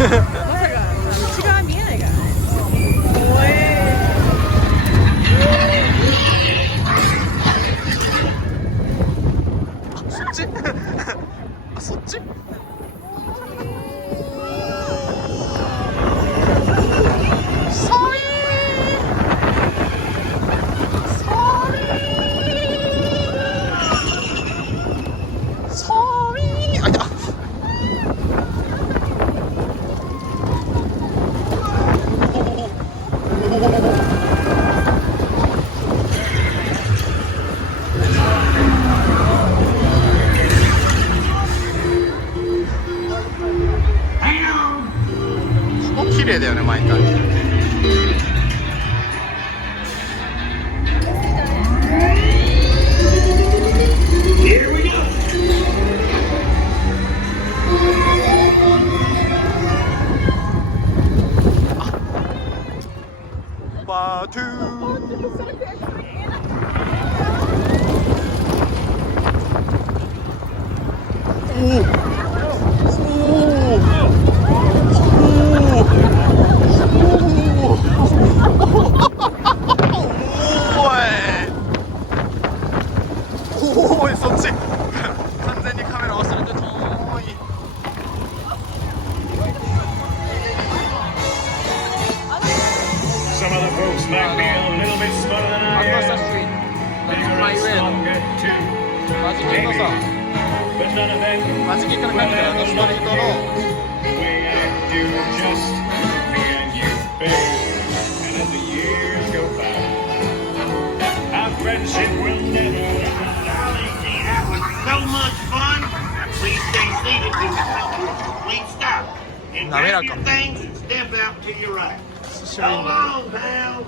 内側見えないからね。そっちあ、そっち綺麗だよね、毎回。バートゥーおい、そっち完全にカメラ忘れて遠い。Some other folks might be a little bit smarter than I am. マジキンのさ、 But none of them マジキンから帰ってからストリートの the way I do, just me and you, babe. And as the years go by, our friendship will never. That was so much fun. Please stay seated till we come to a complete stop. And grab your things and step out to your right. So long, pal.